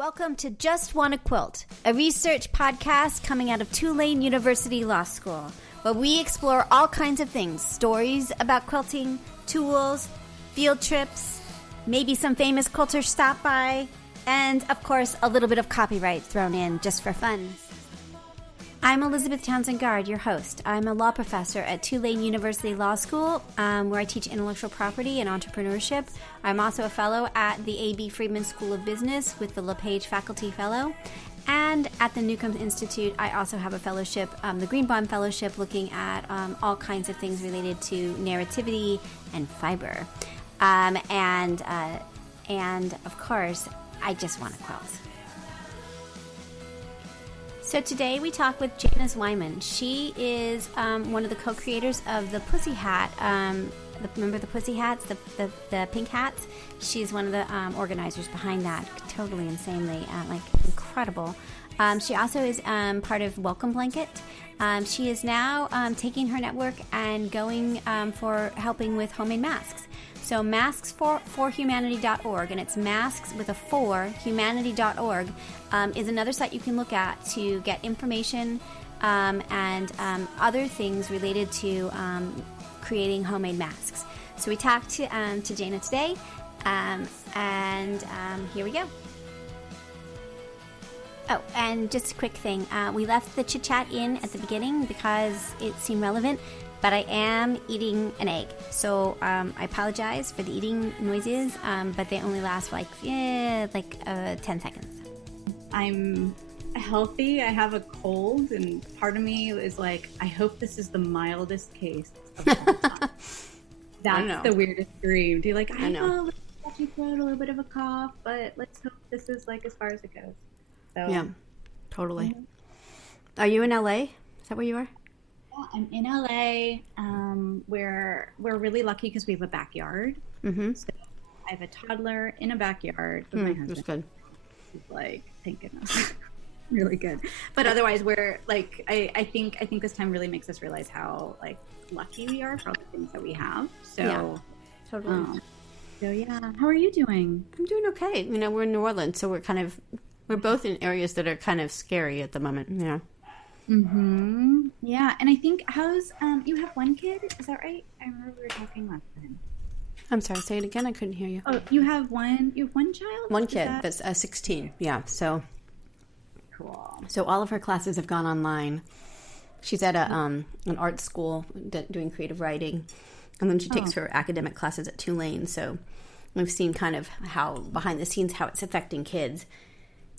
Welcome to JustWannaQuilt, a research podcast coming out of Tulane University Law School, where we explore all kinds of things, stories about quilting, tools, field trips, maybe some famous quilters stop by, and, of course, a little bit of copyright thrown in just for fun. I'm Elizabeth Townsend-Gard, your host. I'm a law professor at Tulane University Law School, where I teach intellectual property and entrepreneurship. I'm also a fellow at the A.B. Freeman School of Business with the LePage Faculty Fellow. And at the Newcomb Institute, I also have a fellowship, the Greenbaum Fellowship, looking at all kinds of things related to narrativity and fiber. And of course, I just want to quilt. So today we talk with Jayna Zweiman. She is one of the co-creators of the Pussy Hat. Remember the Pussy Hats, the pink hats? She's one of the organizers behind that. Totally insanely, incredible. She also is part of Welcome Blanket. She is now taking her network and going for helping with homemade masks. So Masks4Humanity.org, and it's masks with a 4, humanity.org, is another site you can look at to get information and other things related to creating homemade masks. So we talked to Jayna today, and here we go. Oh, and just a quick thing. We left the chit-chat in at the beginning because it seemed relevant. But I am eating an egg, so I apologize for the eating noises, but they only last for 10 seconds. I'm healthy. I have a cold, and part of me is like, I hope this is the mildest case of all time. That's the weirdest dream. Do you like, I have a little scratchy throat, a little bit of a cough, but let's hope this is as far as it goes. So, yeah, totally. Are you in LA? Is that where you are? I'm in LA. We're really lucky because we have a backyard. Mm-hmm. So I have a toddler in a backyard with my husband. That's good. He's thank goodness, really good. But otherwise, we're I think this time really makes us realize how lucky we are for all the things that we have. So yeah, totally. So yeah, how are you doing? I'm doing okay. We're in New Orleans, so we're both in areas that are kind of scary at the moment. Yeah. Mm-hmm. Yeah, and I think you have one kid? Is that right? I remember we were talking last time. I'm sorry, say it again. I couldn't hear you. Oh, you have one child? One kid that's 16. Yeah, so cool. So all of her classes have gone online. She's at an art school doing creative writing, and then she takes her academic classes at Tulane. So we've seen kind of how behind the scenes how it's affecting kids.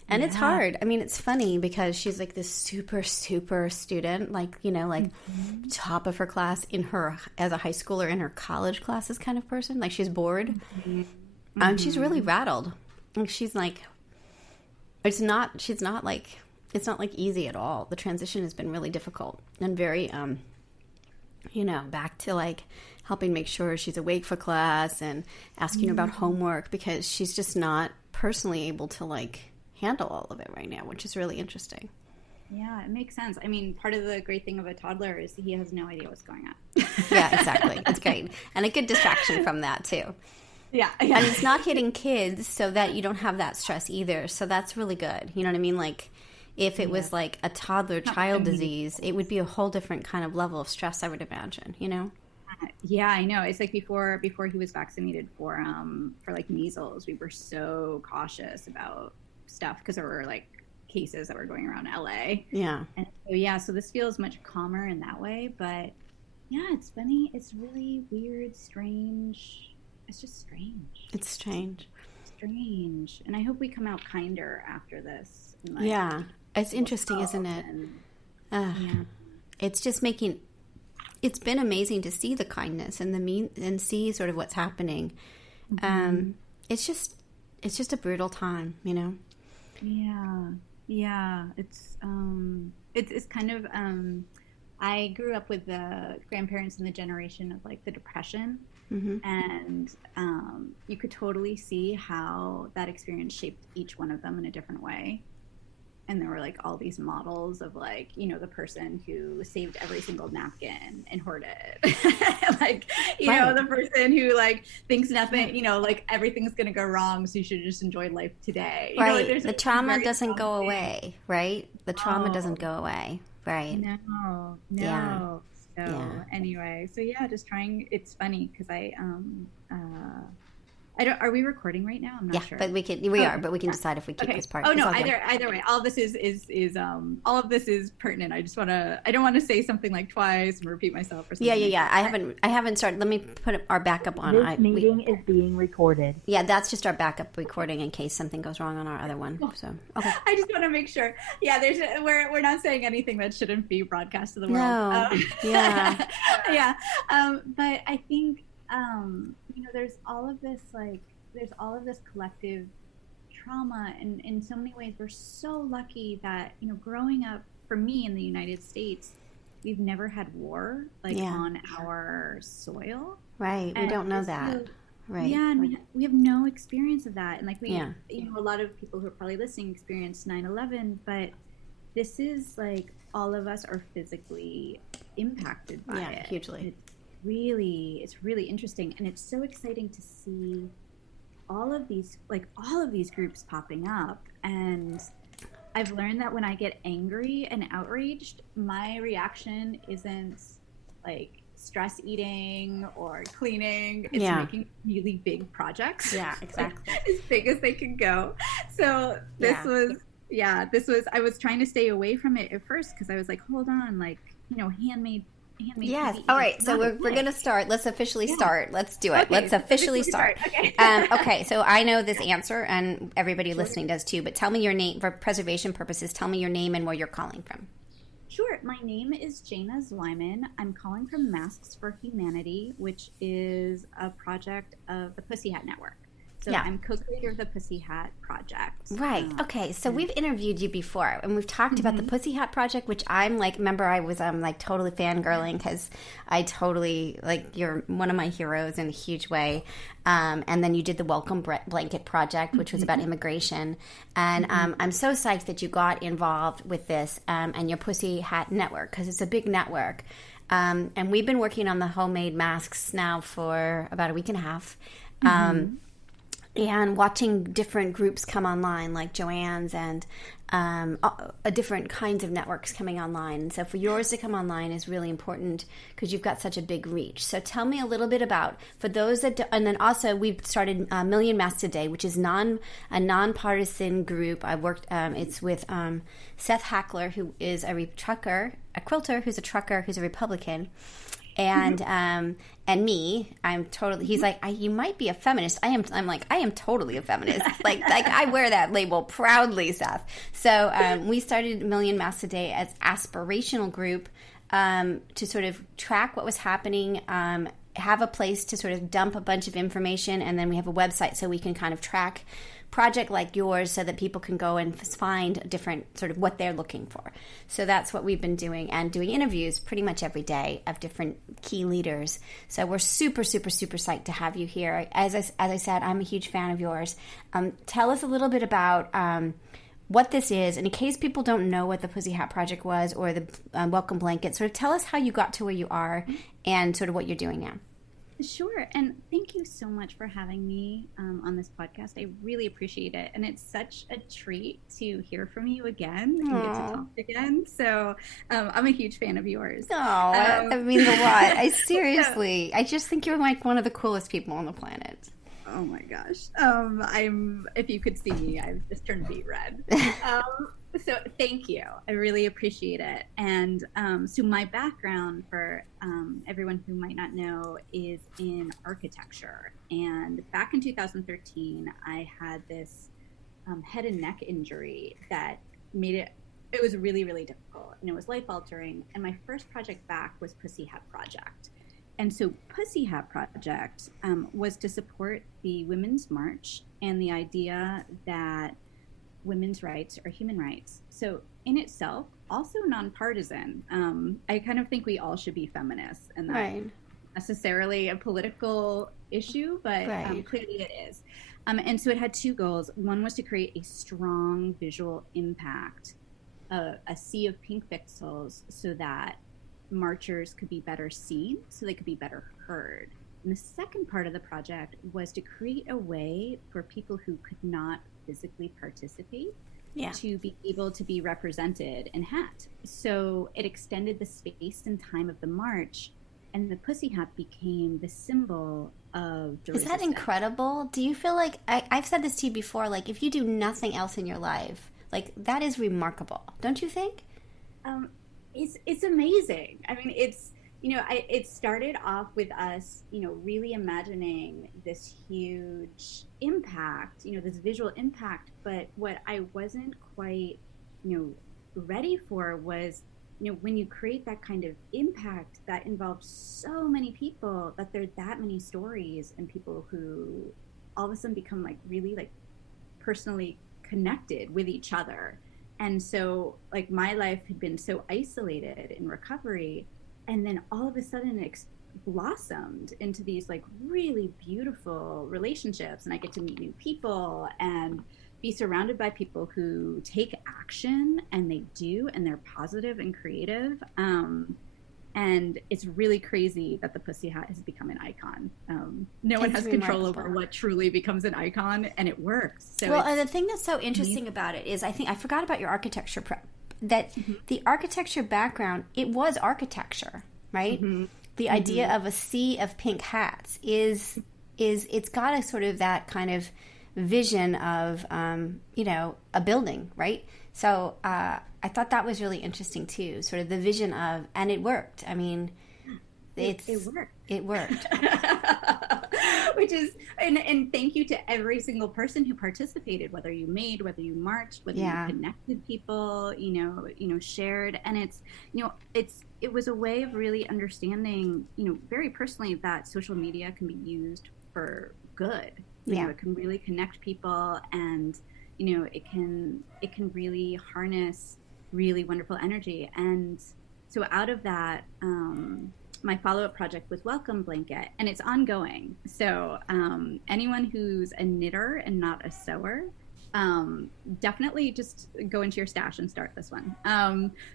And it's hard. It's funny because she's this super, super student, top of her class as a high schooler in her college classes kind of person. She's bored. Mm-hmm. And she's really rattled. She's it's not easy at all. The transition has been really difficult and very, back to helping make sure she's awake for class and asking her about homework because she's just not personally able to handle all of it right now, which is really interesting. Yeah, it makes sense. Part of the great thing of a toddler is he has no idea what's going on. Yeah, exactly. It's great. And a good distraction from that, too. Yeah. And it's not hitting kids so that you don't have that stress either. So that's really good. You know what I mean? If it was a toddler child disease, it would be a whole different kind of level of stress, I would imagine, Yeah, I know. It's before he was vaccinated for measles, we were so cautious about stuff because there were cases that were going around LA. Yeah. And so this feels much calmer in that way, but yeah, it's funny. It's really weird, strange. It's just strange. It's strange. And I hope we come out kinder after this. Yeah. It's interesting, isn't it? Yeah. It's just it's been amazing to see the kindness and and see sort of what's happening. Mm-hmm. It's just a brutal time, Yeah. It's kind of, I grew up with the grandparents in the generation of the Depression. Mm-hmm. And you could totally see how that experience shaped each one of them in a different way. and there were like all these models of like, you know, the person who saved every single napkin and hoarded like, you know, the person who like thinks nothing, you know, like everything's gonna go wrong, so you should just enjoy life today. You know, like, the trauma doesn't go away, right? The trauma doesn't go away, right? No. So anyway, so yeah, just trying. It's funny because I don't. Are we recording right now? I'm not sure. But we are, but we can decide if we keep this part. Oh no, either way, all of this is all of this is pertinent. I don't want to say something like twice and repeat myself or something. Yeah. I haven't started. Let me put our backup on. This meeting is being recorded. Yeah, that's just our backup recording in case something goes wrong on our other one. So okay. I just want to make sure. Yeah, we're not saying anything that shouldn't be broadcast to the world. No. Yeah. Yeah. But I think. You know, there's all of this collective trauma, and in so many ways we're so lucky that, you know, growing up for me in the United States, we've never had war on our soil. Right. We don't know that. Right. Yeah, and we have no experience of that. And like you know, a lot of people who are probably listening experienced 9/11, but this is like all of us are physically impacted by it. Hugely. It's really interesting, and it's so exciting to see all of these groups popping up. And I've learned that when I get angry and outraged, my reaction isn't like stress eating or cleaning. It's making really big projects. Yeah, exactly. Like, as big as they can go. So this was I was trying to stay away from it at first because I was like, hold on, like, you know, handmade. Yes. All right. So we're going to start. Let's officially start. Let's do it. Okay. Let's officially start. Okay. Okay. So I know this answer, and everybody listening does too. But tell me your name for preservation purposes. Tell me your name and where you're calling from. Sure. My name is Jayna Zweiman. I'm calling from Masks4Humanity, which is a project of the Pussy Hat Network. So I'm co-creator of the Pussy Hat Project. Right. Okay. So we've interviewed you before, and we've talked about the Pussy Hat Project, which I'm like, remember I was like totally fangirling because I totally, like, you're one of my heroes in a huge way. And then you did the Welcome Blanket Project, which was about immigration. And I'm so psyched that you got involved with this and your Pussy Hat Network, because it's a big network. And we've been working on the homemade masks now for about a week and a half. And watching different groups come online, like Joanne's and different kinds of networks coming online. And so for yours to come online is really important because you've got such a big reach. So tell me a little bit about, for those that, and then also we've started Million Masks a Day, which is a nonpartisan group. I worked, it's with Seth Hackler, who is a quilter, who's a trucker, who's a Republican. And me, I'm totally, he's like, you might be a feminist. I'm like, I am totally a feminist. like I wear that label proudly, Seth. So, we started Million Masks a Day as aspirational group, to sort of track what was happening, have a place to sort of dump a bunch of information. And then we have a website so we can kind of track project like yours so that people can go and find different sort of what they're looking for. So that's what we've been doing, and doing interviews pretty much every day of different key leaders. So we're super, super, super psyched to have you here. As I said, I'm a huge fan of yours. Tell us a little bit about what this is, and in case people don't know what the Pussy Hat Project was or the Welcome Blanket, sort of tell us how you got to where you are and sort of what you're doing now. Sure. And thank you so much for having me on this podcast. I really appreciate it. And it's such a treat to hear from you again and get to talk again. So I'm a huge fan of yours. Oh, that means a lot. I just think you're like one of the coolest people on the planet. Oh my gosh. If you could see me, I've just turned beet red. So thank you. I really appreciate it. And so my background, for everyone who might not know, is in architecture. And back in 2013, I had this head and neck injury that made it was really, really difficult. And it was life-altering. And my first project back was Pussy Hat Project. And so Pussy Hat Project was to support the Women's March and the idea that women's rights are human rights. So in itself, also nonpartisan. I kind of think we all should be feminists, and that's necessarily a political issue, but clearly it is. And so it had two goals. One was to create a strong visual impact a sea of pink pixels so that marchers could be better seen, so they could be better heard. And the second part of the project was to create a way for people who could not physically participate to be able to be represented in hat. So it extended the space and time of the march, and the pussy hat became the symbol of the resistance. Is that incredible? Do you feel like, I've said this to you before, like if you do nothing else in your life, like that is remarkable, don't you think? It's amazing. I mean, it's, it started off with us, really imagining this huge impact, this visual impact. But what I wasn't quite, ready for was, when you create that kind of impact that involves so many people, that there are that many stories and people who all of a sudden become like really like personally connected with each other. And so like my life had been so isolated in recovery, and then all of a sudden it blossomed into these like really beautiful relationships, and I get to meet new people and be surrounded by people who take action, and they do, and they're positive and creative. And it's really crazy that the pussy hat has become an icon. No one has control over what truly becomes an icon, and it works. So well, and the thing that's so interesting about it is, I forgot about your architecture prep, that the architecture background, it was architecture, right? The idea of a sea of pink hats is it's got a sort of that kind of vision of, a building, right? So I thought that was really interesting too, sort of the vision of, and it worked. I mean, it worked. It worked. Which is, and thank you to every single person who participated, whether you made, whether you marched, whether you connected people, shared. And it was a way of really understanding, very personally, that social media can be used for good. It can really connect people, and it can really harness really wonderful energy. And so out of that, my follow-up project was Welcome Blanket, and it's ongoing. So anyone who's a knitter and not a sewer, definitely just go into your stash and start this one.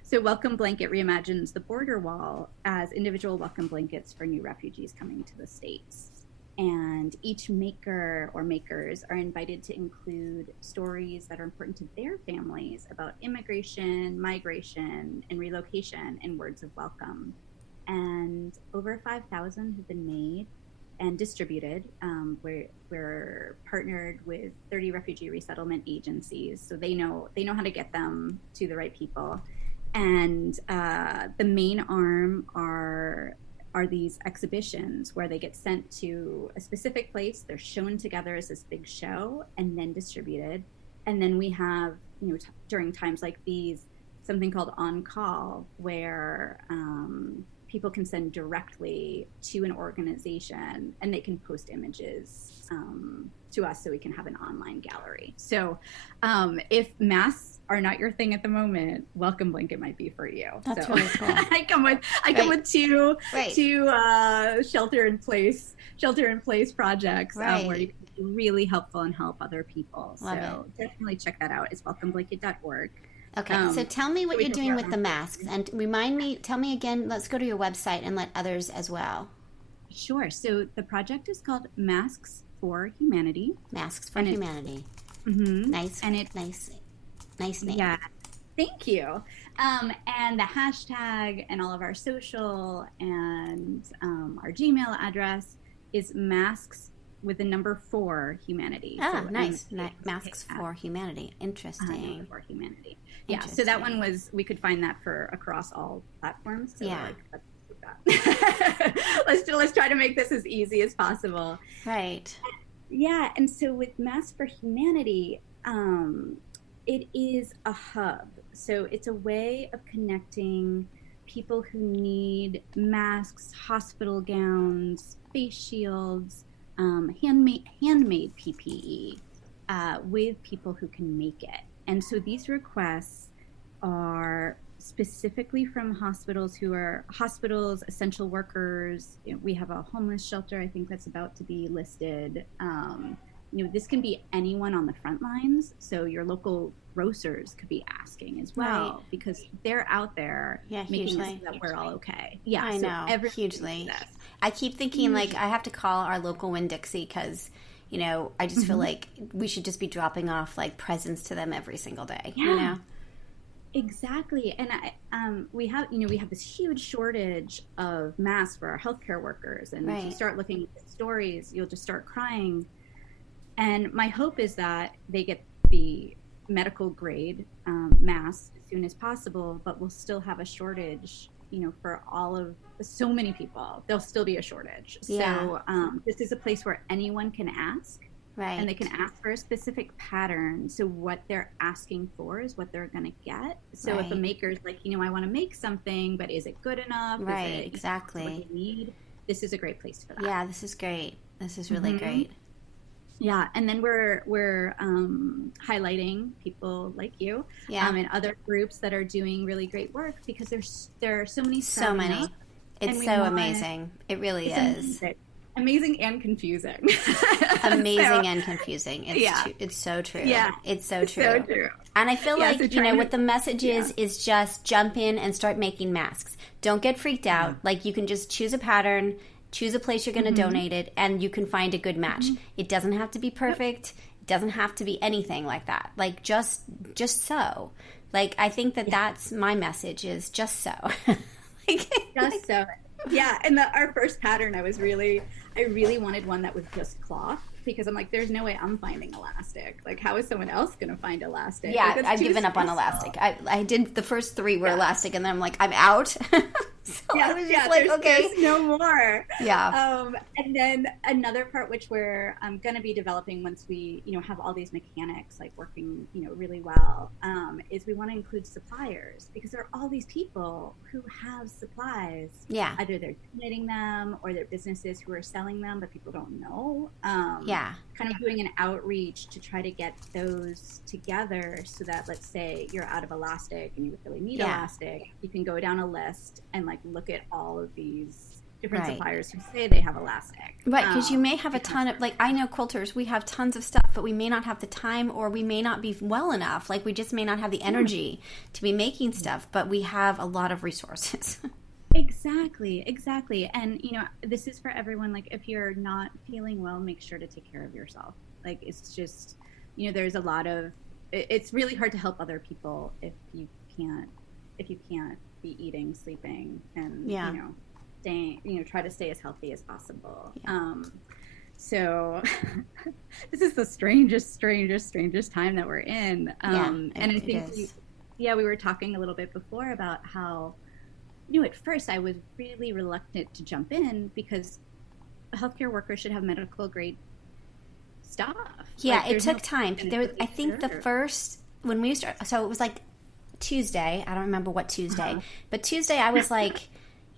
So Welcome Blanket reimagines the border wall as individual welcome blankets for new refugees coming to the States. And each maker or makers are invited to include stories that are important to their families about immigration, migration, and relocation in words of welcome. And over 5,000 have been made and distributed. We're partnered with 30 refugee resettlement agencies, so they know how to get them to the right people. And the main arm are these exhibitions where they get sent to a specific place. They're shown together as this big show and then distributed. And then we have, during times like these, something called On Call, where people can send directly to an organization, and they can post images to us so we can have an online gallery. So if masks are not your thing at the moment, Welcome Blanket might be for you. That's so really cool. I come with two shelter in place projects where you can be really helpful and help other people. So definitely check that out. It's welcomeblanket.org. Okay, so tell me what you're doing with the masks, and tell me again, let's go to your website and let others as well. Sure. So the project is called Masks4Humanity. Masks4Humanity. Nice. And it's nice name. Yeah. Thank you. And the hashtag and all of our social and our Gmail address is masks with the number 4 humanity. Oh, so, nice. Masks4Humanity. Interesting. For humanity. Yeah. So that one we could find that for across all platforms. So let's try to make this as easy as possible. Right. Yeah. And so with Masks4Humanity, it is a hub. So it's a way of connecting people who need masks, hospital gowns, face shields, handmade PPE with people who can make it. And so these requests are specifically from hospitals, essential workers. We have a homeless shelter, I think, that's about to be listed. this can be anyone on the front lines. So your local grocers could be asking as well, because they're out there making sure that we're all okay. Yeah, I know, hugely. I keep thinking like I have to call our local Winn-Dixie because I just feel like we should just be dropping off like presents to them every single day. Exactly. And we have this huge shortage of masks for our healthcare workers, and if you start looking at the stories, you'll just start crying. And my hope is that they get the medical grade masks as soon as possible, but we'll still have a shortage, for so many people. There'll still be a shortage. So this is a place where anyone can ask. Right. And they can ask for a specific pattern. So what they're asking for is what they're going to get. So if a maker's like, I want to make something, but is it good enough? Right, is it, exactly. What you need? This is a great place for that. Yeah, this is great. This is really great. Yeah, and then we're highlighting people like you and other groups that are doing really great work, because there are so many. It's so amazing. It really is. Amazing and confusing. Amazing and confusing. It's so true. Yeah. It's so true. So true. And I feel like, what the message is just jump in and start making masks. Don't get freaked out. Like, you can just choose a pattern, choose a place you're going to donate it, and you can find a good match. It doesn't have to be perfect. It doesn't have to be anything like that. Like, just so. Like, I think that's my message, is just so. Just so. Yeah, and our first pattern, I really wanted one that was just cloth, because I'm like, there's no way I'm finding elastic. Like, how is someone else going to find elastic? Yeah, like, I've given up on elastic. I did the first 3 were elastic, and then I'm like, I'm out. So I was just like, okay. There's no more. Yeah. And then another part, which we're going to be developing once we, have all these mechanics like working, really well, is we want to include suppliers, because there are all these people who have supplies. Yeah. Either they're donating them or they're businesses who are selling them, but people don't know. Kind of doing an outreach to try to get those together, so that, let's say you're out of elastic and you really need elastic, you can go down a list and like look at all of these different suppliers who say they have elastic. Right, because you may have a ton of, like, I know quilters, we have tons of stuff, but we may not have the time, or we may not be well enough. Like, we just may not have the energy to be making stuff, but we have a lot of resources. Exactly. And, this is for everyone. Like, if you're not feeling well, make sure to take care of yourself. Like, it's just, there's a lot of, it's really hard to help other people if you can't be eating, sleeping, and, staying, try to stay as healthy as possible. Yeah. So this is the strangest time that we're in. And I think we were talking a little bit before about how, at first I was really reluctant to jump in, because healthcare workers should have medical grade stuff. Yeah, like, it took time. I think the first, when we started, so it was like Tuesday. I don't remember what Tuesday, but Tuesday I was like,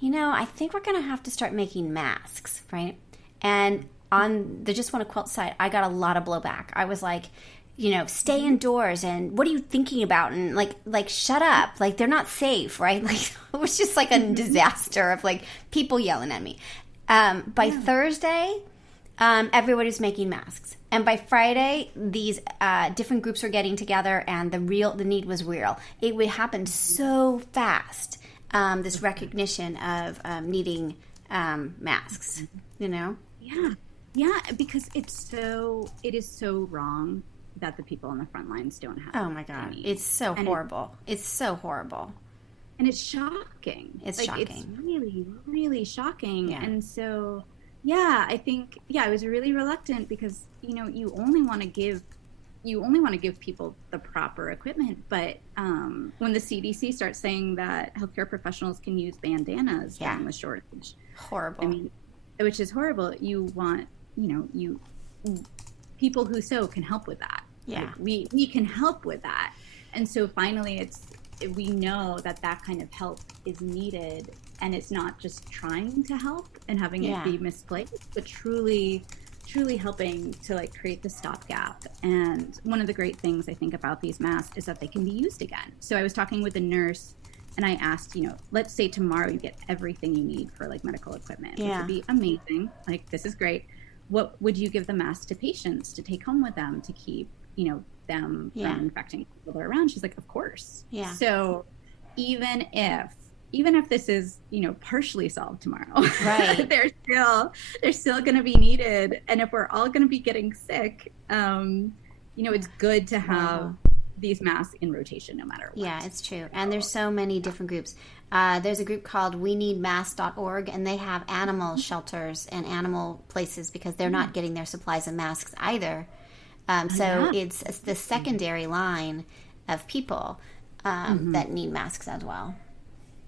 I think we're going to have to start making masks, right? And on the JustWannaQuilt site, I got a lot of blowback. I was like, stay indoors, and what are you thinking about? And like, shut up. Like, they're not safe, right? Like, it was just like a disaster of like people yelling at me. By Thursday, everybody's making masks. And by Friday, these different groups were getting together, and the need was real. It would happen so fast, this recognition of needing masks, Yeah, because it is so wrong that the people on the front lines don't have. Oh my God, it's so horrible. It's so horrible. And it's shocking. It's shocking. It's really, really shocking. Yeah. And so, I think, I was really reluctant, because, you only want to give people the proper equipment. But when the CDC starts saying that healthcare professionals can use bandanas during the shortage. Horrible. I mean, which is horrible. You want, people who sew can help with that. Yeah. Like, we can help with that. And so finally we know that kind of help is needed, and it's not just trying to help and having it be misplaced, but truly helping to like create the stopgap. And one of the great things I think about these masks is that they can be used again. So I was talking with a nurse, and I asked, let's say tomorrow you get everything you need for like medical equipment, which would be amazing. Like, this is great. what would you give the mask to patients to take home with them to keep, them from infecting people they're around? She's like, of course. Yeah. So even if this is, partially solved tomorrow, right, they're still going to be needed. And if we're all going to be getting sick, it's good to have these masks in rotation no matter what. Yeah, it's true. And there's so many different groups. There's a group called WeNeedMasks.org, and they have animal shelters and animal places because they're not getting their supplies of masks either. It's the secondary line of people that need masks as well.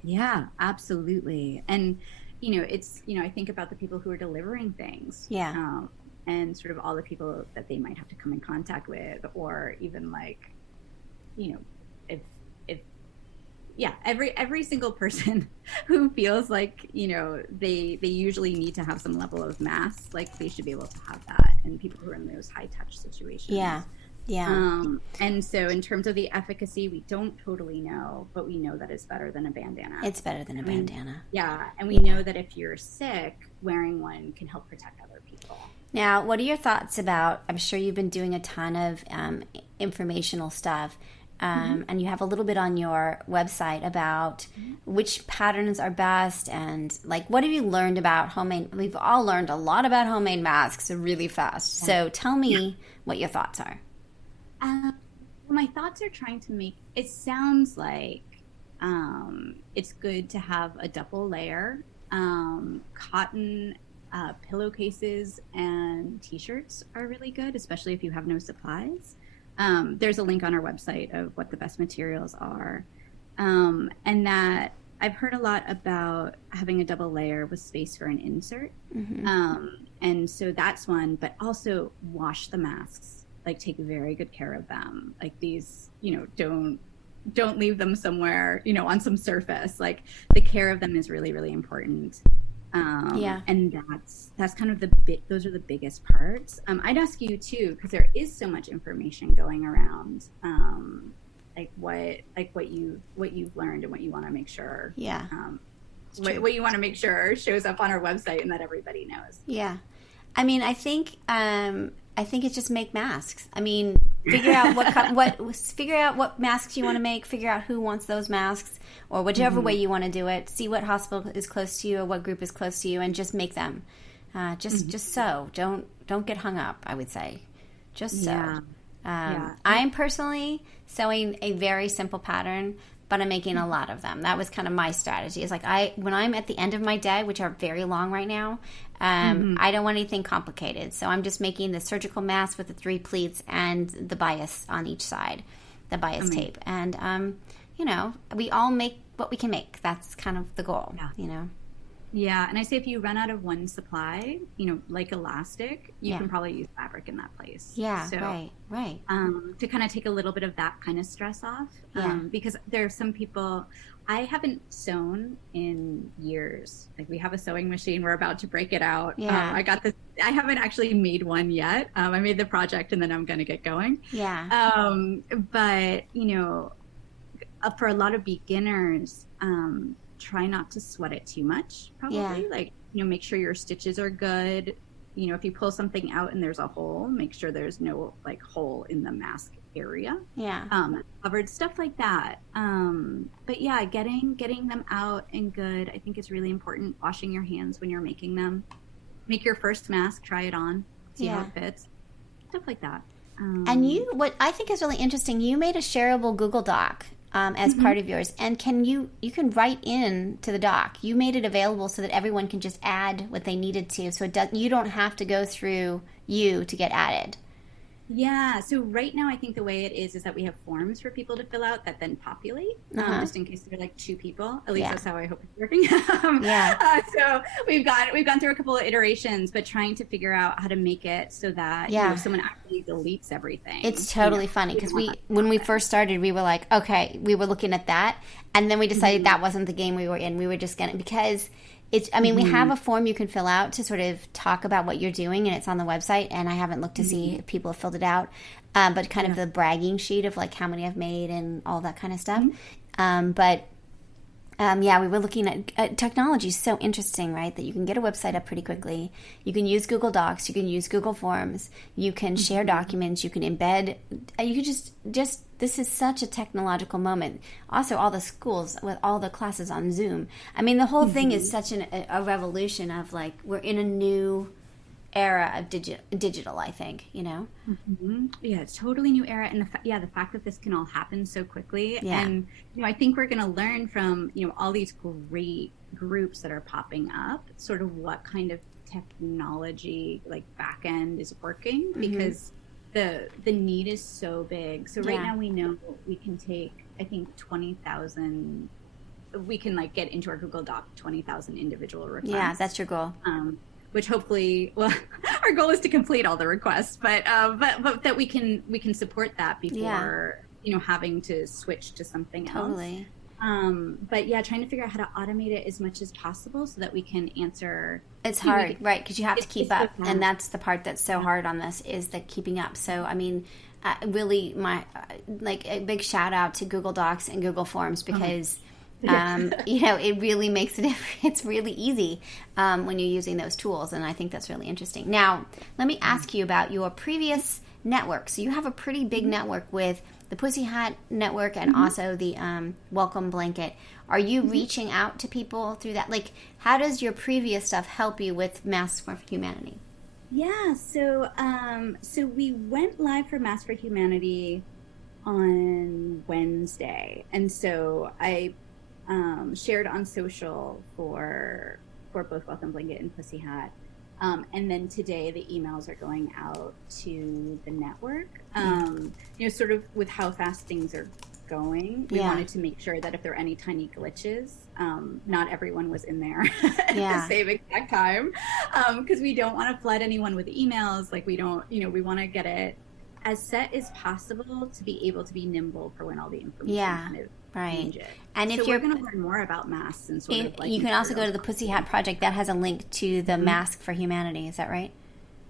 Yeah, absolutely. And, I think about the people who are delivering things. Yeah. And sort of all the people that they might have to come in contact with, or even every single person who feels like, they usually need to have some level of masks, like they should be able to have that. And people who are in those high touch situations. Yeah. Yeah. And so in terms of the efficacy, we don't totally know, but we know that it's better than a bandana. It's better than a bandana. Yeah. And we know that if you're sick, wearing one can help protect other people. Now, what are your thoughts about, I'm sure you've been doing a ton of informational stuff, and you have a little bit on your website about which patterns are best, and what have you learned about homemade? We've all learned a lot about homemade masks really fast. So tell me what your thoughts are. My thoughts are trying to make, it sounds like it's good to have a double layer, cotton pillowcases and t-shirts are really good, especially if you have no supplies. There's a link on our website of what the best materials are. And that I've heard a lot about having a double layer with space for an insert. And so that's one, but also wash the masks, take very good care of them. These, don't leave them somewhere, on some surface. The care of them is really, really important. And that's kind of those are the biggest parts. I'd ask you too, because there is so much information going around, what you've learned and what you want to make sure. Yeah. What you want to make sure shows up on our website and that everybody knows. Yeah. I mean, I think it's just make masks. I mean, figure out what masks you want to make, figure out who wants those masks, or whichever way you want to do it. See what hospital is close to you or what group is close to you, and just make them. Just sew. Don't get hung up, I would say. Just sew. I'm personally sewing a very simple pattern, but I'm making a lot of them. That was kind of my strategy. It's when I'm at the end of my day, which are very long right now, I don't want anything complicated. So I'm just making the surgical mask with the 3 pleats and the bias on each side, the bias tape. And, we all make what we can make. That's kind of the goal, Yeah, and I say if you run out of one supply, like elastic, you can probably use fabric in that place. Yeah, so, right. To kind of take a little bit of that kind of stress off. Because there are some people, I haven't sewn in years. We have a sewing machine. We're about to break it out. Yeah. I got this. I haven't actually made one yet. I made the project and then I'm going to get going. Yeah. But, for a lot of beginners, try not to sweat it too much, probably. Make sure your stitches are good. If you pull something out and there's a hole, make sure there's no hole in the mask area. Yeah. Covered stuff like that. But yeah, getting them out and good, I think is really important. Washing your hands when you're making them. Make your first mask, try it on, see how it fits. Stuff like that. And what I think is really interesting, you made a shareable Google Doc as part of yours, and you can write in to the doc. You made it available so that everyone can just add what they needed to, so you don't have to go through you to get added. Yeah, so right now I think the way it is that we have forms for people to fill out that then populate, just in case they're 2 people. At least that's how I hope it's working. So we've gone through a couple of iterations, but trying to figure out how to make it so that someone actually deletes everything. It's totally funny because when we first started, we were like, okay, we were looking at that, and then we decided that wasn't the game we were in. We were just going to, because we have a form you can fill out to sort of talk about what you're doing, and it's on the website, and I haven't looked to see if people have filled it out, but kind of the bragging sheet of how many I've made and all that kind of stuff. But Yeah, we were looking at technology is so interesting, right? That you can get a website up pretty quickly. You can use Google Docs. You can use Google Forms. You can share documents. You can embed. You can just this is such a technological moment. Also, all the schools with all the classes on Zoom. I mean, the whole thing is such a revolution of like we're in a new era of digital, I think, Yeah, it's totally new era. And the fact that this can all happen so quickly. Yeah. And, I think we're going to learn from, all these great groups that are popping up, sort of what kind of technology, like back end is working, because the need is so big. So right now we know we can take, I think, 20,000, we can like get into our Google Doc 20,000 individual requests. Yeah, that's your goal. Which hopefully, well, our goal is to complete all the requests, but that we can support that before having to switch to something else. Totally. But yeah, trying to figure out how to automate it as much as possible so that we can answer. It's hard, right? Because you have to keep up, and that's the part that's so hard on this is the keeping up. So I mean, really, my like a big shout out to Google Docs and Google Forms because. It really makes a difference. It's really easy when you're using those tools, and I think that's really interesting. Now, let me ask you about your previous network. So you have a pretty big network with the Pussy Hat Network and also the Welcome Blanket. Are you reaching out to people through that? Like, how does your previous stuff help you with Masks for Humanity? Yeah, so we went live for Masks for Humanity on Wednesday, and so I shared on social for both Welcome Blanket and Pussy Hat. And then today the emails are going out to the network. Sort of with how fast things are going, we wanted to make sure that if there are any tiny glitches, not everyone was in there at the same exact time. Because we don't want to flood anyone with emails. Like we don't, we want to get it as set as possible to be able to be nimble for when all the information kind of changes. And if you're going to learn more about masks and sort of like you can also go to the Pussy Hat Project that has a link to the Mask for Humanity. Is that right?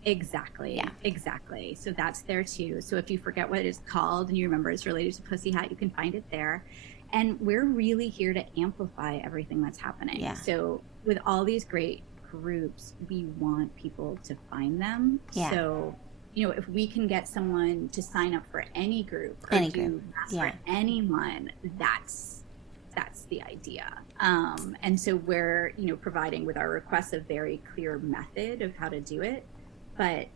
Exactly. Yeah. Exactly. So that's there too. So if you forget what it's called and you remember it's related to Pussy Hat, you can find it there. And we're really here to amplify everything that's happening. Yeah. So with all these great groups, we want people to find them. Yeah. So if we can get someone to sign up for any group or do masks for anyone, that's the idea. And so we're, providing with our requests a very clear method of how to do it. But,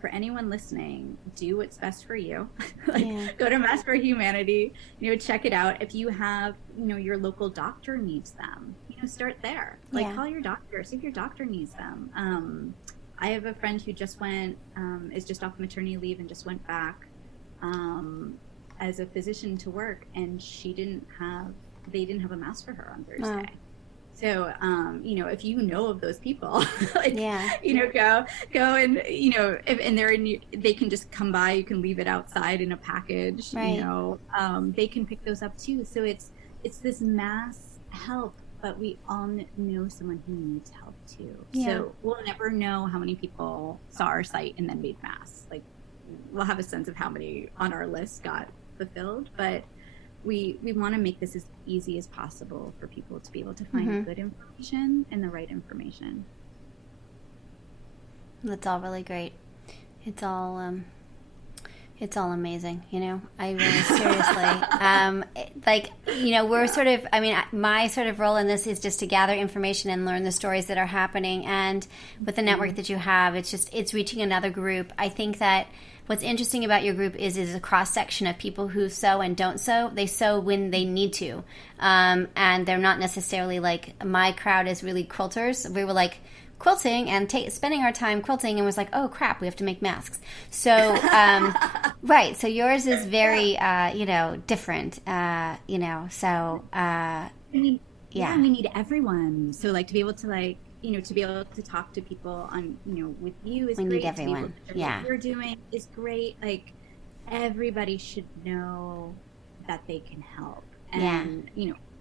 for anyone listening, do what's best for you. Go to Masks for Humanity, check it out. If you have, your local doctor needs them, start there. Call your doctor, see if your doctor needs them. I have a friend who just went, is just off maternity leave and just went back as a physician to work, and they didn't have a mask for her on Thursday. Oh. So, if you know of those people, go and, and they're they can just come by, you can leave it outside in a package, they can pick those up too. So it's this mass help, but we all know someone who needs help too. Yeah. So we'll never know how many people saw our site and then made masks. Like we'll have a sense of how many on our list got fulfilled, but we want to make this as easy as possible for people to be able to find good information and the right information. That's all really great. It's all amazing, I really seriously, we're sort of, my sort of role in this is just to gather information and learn the stories that are happening. And with the network that you have, it's reaching another group. I think that what's interesting about your group is a cross-section of people who sew and don't sew. They sew when they need to. And they're not necessarily like, my crowd is really quilters. We were like, quilting and spending our time quilting and was like, oh crap, we have to make masks. So right, so yours is very different, so we need everyone. So like to be able to to be able to talk to people on with you is we great. Need everyone. What you're doing is great. Like everybody should know that they can help. And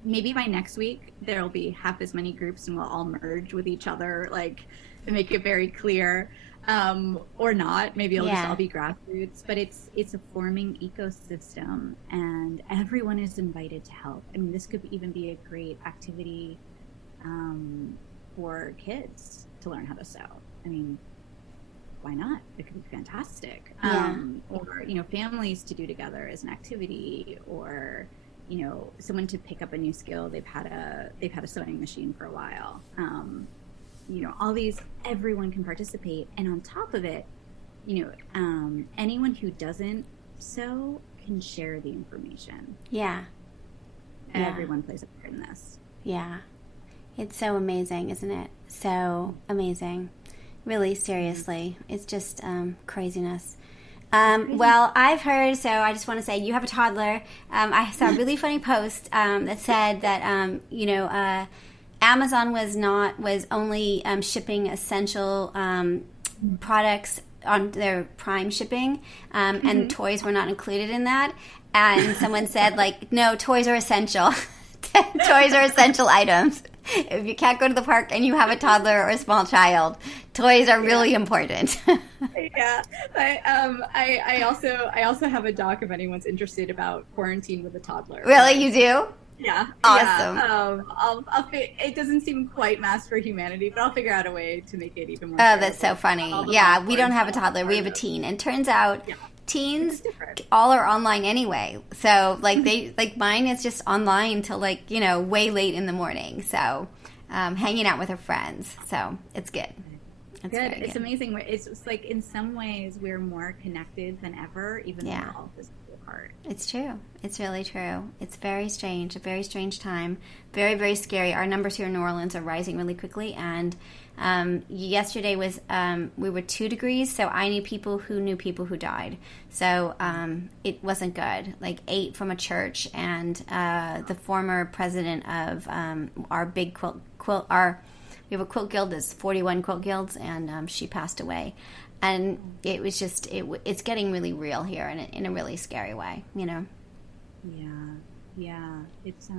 maybe by next week there'll be half as many groups and we'll all merge with each other, and make it very clear. or not. Maybe it'll just all be grassroots, but it's a forming ecosystem, and everyone is invited to help. I mean, this could even be a great activity for kids to learn how to sew. I mean, why not? It could be fantastic. Or, you know, families to do together as an activity, or, you know, someone to pick up a new skill. They've had a sewing machine for a while. You know, all these, everyone can participate. And on top of it, you know, anyone who doesn't sew can share the information. Everyone plays a part in this. It's so amazing, isn't it? So amazing. Really, seriously. It's just craziness. Well, I've heard, so I just want to say, you have a toddler. I saw a really funny post that said that, you know, Amazon was only shipping essential products on their Prime shipping, and toys were not included in that. And someone said, like, no, toys are essential. Toys are essential items. If you can't go to the park and you have a toddler or a small child, toys are really important. I also have a doc if anyone's interested about quarantine with a toddler. Really, you do? Yeah. Awesome. It doesn't seem quite Masks4Humanity, but I'll figure out a way to make it even more. Oh, that's so funny. Yeah, we don't have a toddler. We have a teen. And turns out teens all are online anyway. So, like, mine is just online till, like, you know, way late in the morning. So, hanging out with her friends. So, it's good. It's amazing. It's like, in some ways, we're more connected than ever, even though we're all physically apart. It's true. It's really true. It's very strange. A very strange time. Very, very scary. Our numbers here in New Orleans are rising really quickly. And yesterday was, we were 2 degrees. So I knew people who died. So it wasn't good. Like 8 from a church. And the former president of our big quilt, we have a quilt guild. There's 41 quilt guilds, and she passed away. And it was just, it's getting really real here in a really scary way, you know? Yeah. It's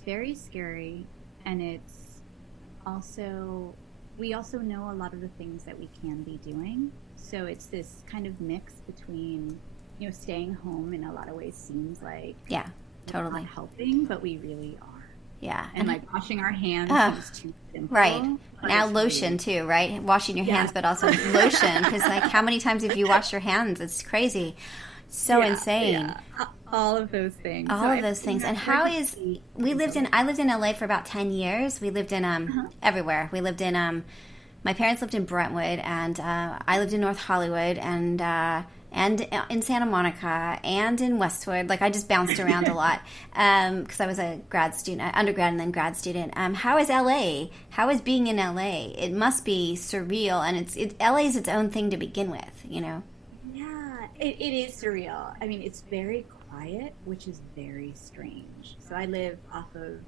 very scary. And it's also, we also know a lot of the things that we can be doing. So it's this kind of mix between, you know, staying home in a lot of ways seems like totally not helping, but we really are. Yeah. And like washing our hands is too simple. Right. Now lotion too, right? Washing your hands, but also lotion. Because like, how many times have you washed your hands? It's crazy. So insane. Yeah. All of those things. And how is, I lived in LA for about 10 years. We lived in everywhere. We lived in, my parents lived in Brentwood, and I lived in North Hollywood, and in Santa Monica, and in Westwood. Like, I just bounced around a lot because I was a grad student, undergrad and then grad student. How is LA? How is being in LA? It must be surreal, and LA is its own thing to begin with, you know? Yeah, it is surreal. I mean, it's very quiet, which is very strange. So I live off of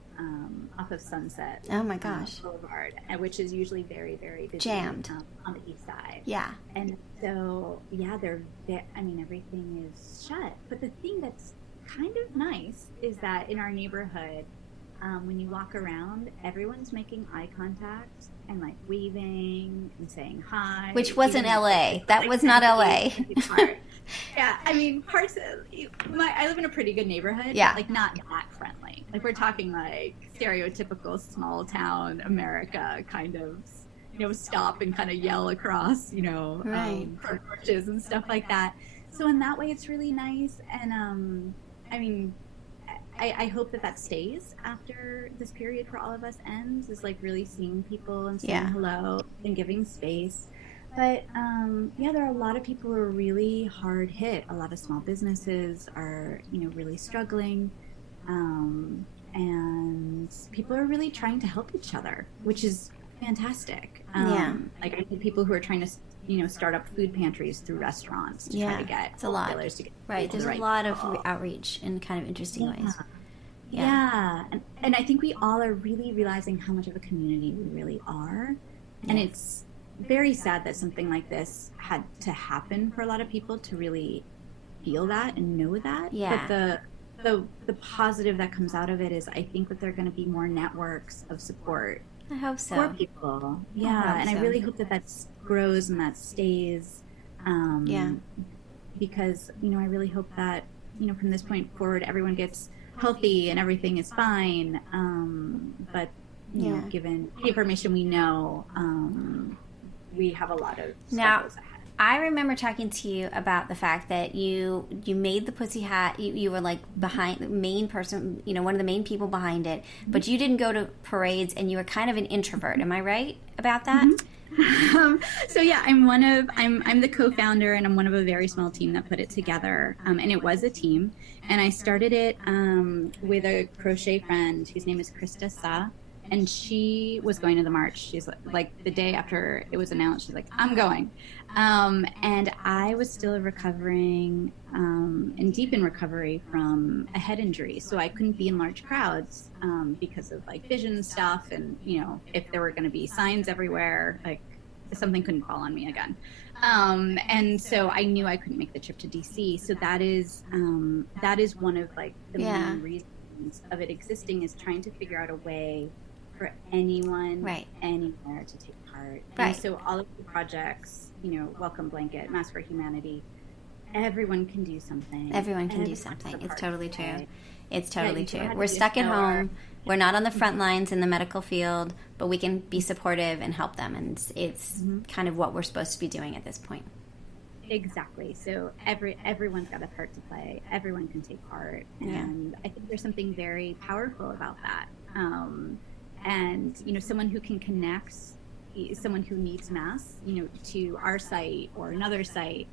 Sunset. Oh my gosh. Boulevard, which is usually very, very busy. Jammed. On the east side. Yeah. And so, everything is shut. But the thing that's kind of nice is that in our neighborhood, when you walk around, everyone's making eye contact and like waving and saying hi. Which wasn't LA. That was not LA. Yeah, I mean, I live in a pretty good neighborhood. Yeah. But like not that friendly. Like we're talking like stereotypical small town America kind of, you know, stop and kind of yell across, you know, porches and stuff like that. So in that way, it's really nice. And I mean, I hope that stays after this period for all of us ends, is like really seeing people and saying hello and giving space. But there are a lot of people who are really hard hit. A lot of small businesses are, you know, really struggling. And people are really trying to help each other, which is fantastic. Like I see people who are trying to, you know, start up food pantries through restaurants to try to get it's a lot. To get There's a lot of outreach in kind of interesting ways. And I think we all are really realizing how much of a community we really are. And it's very sad that something like this had to happen for a lot of people to really feel that and know that. But the positive that comes out of it is I think that there are going to be more networks of support I hope so. For people. Yeah. And I really hope that grows and that stays. Because, I really hope that, from this point forward, everyone gets healthy and everything is fine. But, given the information we know, we have a lot of struggles ahead. I remember talking to you about the fact that you made the pussy hat. You were like behind the main person, one of the main people behind it, but you didn't go to parades and you were kind of an introvert. Am I right about that? So yeah, I'm the co-founder and I'm one of a very small team that put it together. And it was a team, and I started it with a crochet friend whose name is Krista Sa. And she was going to the march. She's like the day after it was announced, she's like, I'm going. And I was still recovering and deep in recovery from a head injury. So I couldn't be in large crowds because of like vision stuff. And, if there were going to be signs everywhere, like something couldn't fall on me again. And so I knew I couldn't make the trip to DC. So that is one of like the main reasons of it existing, is trying to figure out a way for anyone, anywhere to take part. And so all of the projects, Welcome Blanket, Masks4Humanity, everyone can do something. Everyone can do something. It's totally true. It's totally true. We're stuck at home. We're not on the front lines in the medical field, but we can be supportive and help them. And it's kind of what we're supposed to be doing at this point. Exactly. So everyone's got a part to play. Everyone can take part. And I think there's something very powerful about that. And, someone who can connect someone who needs masks, to our site or another site,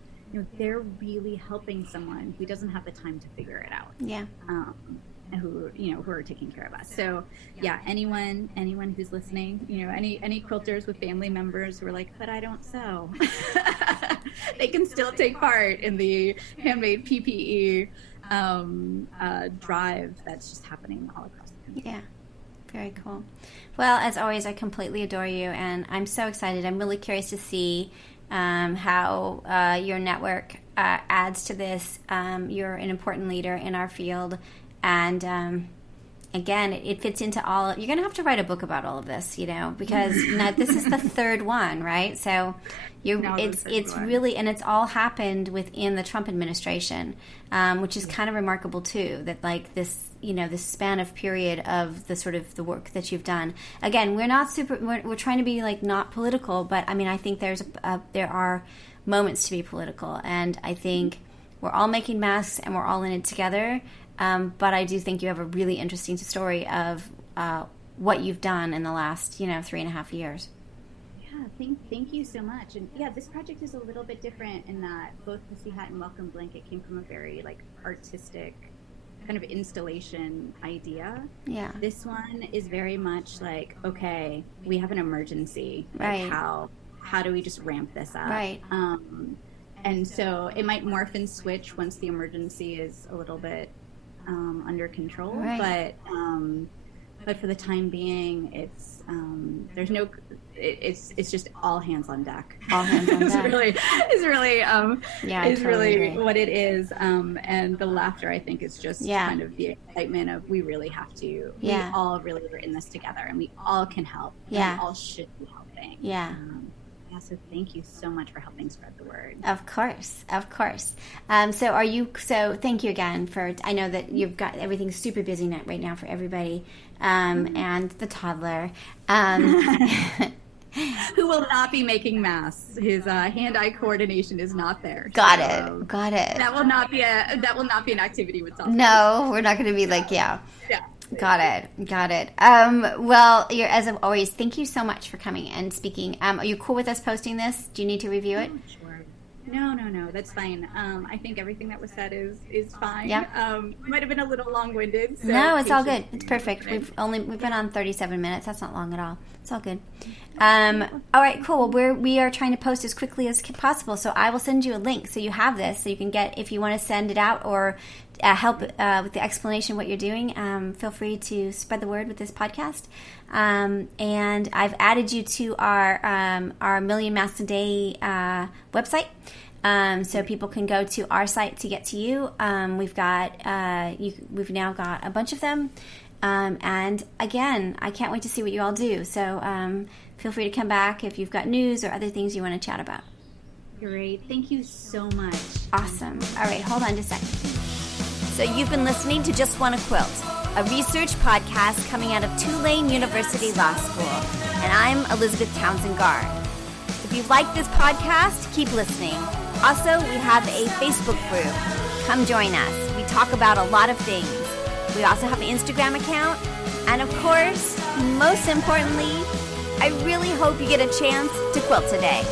they're really helping someone who doesn't have the time to figure it out. Yeah. And who are taking care of us. So anyone who's listening, any quilters with family members who are like, but I don't sew, they can still take part in the handmade PPE drive that's just happening all across the country. Yeah. Very cool. Well, as always, I completely adore you, and I'm so excited. I'm really curious to see how your network adds to this. You're an important leader in our field, and again, it fits into all. You're going to have to write a book about all of this, because this is the third one, right? So it's really, and it's all happened within the Trump administration, which is kind of remarkable too. That like this. This span of period of the sort of the work that you've done. Again, we're trying to be like not political, but I mean, I think there are moments to be political, and I think we're all making masks and we're all in it together. But I do think you have a really interesting story of what you've done in the last, 3.5 years. Yeah, thank you so much. And this project is a little bit different in that both Pussy Hat and Welcome Blanket came from a very like artistic kind of installation idea. Yeah. This one is very much like, okay, we have an emergency. Right. Like how do we just ramp this up? Right. And so it might morph and switch once the emergency is a little bit under control. Right. But for the time being, it's it's just all hands on deck. All hands on deck. It's really what it is. And the laughter, I think, is just kind of the excitement of we really have to. We all really are in this together, and we all can help. Yeah. We all should be helping. Yeah. So thank you so much for helping spread the word. Of course. So thank you again I know that you've got everything super busy right now for everybody, and the toddler. Who will not be making masks. His hand-eye coordination is not there. Got it. That will not be an activity with toddlers. No, we're not going to be like, yeah. Got it. Well, as always, thank you so much for coming and speaking. Are you cool with us posting this? Do you need to review it? Sure. No, that's fine. I think everything that was said is fine. Yeah. Might have been a little long-winded. So no, it's all good. It's perfect. We've been on 37 minutes. That's not long at all. It's all good. All right, cool. We are trying to post as quickly as possible, so I will send you a link so you have this, so you can get, if you want to send it out or help with the explanation of what you're doing, feel free to spread the word with this podcast. And I've added you to our Million Masks a Day website. So people can go to our site to get to you. We've now got a bunch of them. And again, I can't wait to see what you all do. So feel free to come back if you've got news or other things you want to chat about. Great. Thank you so much. Awesome. All right, hold on just a second. So you've been listening to Just Wanna Quilt, a research podcast coming out of Tulane University Law School. And I'm Elizabeth Townsend Garr. If you like this podcast, keep listening. Also, we have a Facebook group. Come join us. We talk about a lot of things. We also have an Instagram account. And of course, most importantly, I really hope you get a chance to quilt today.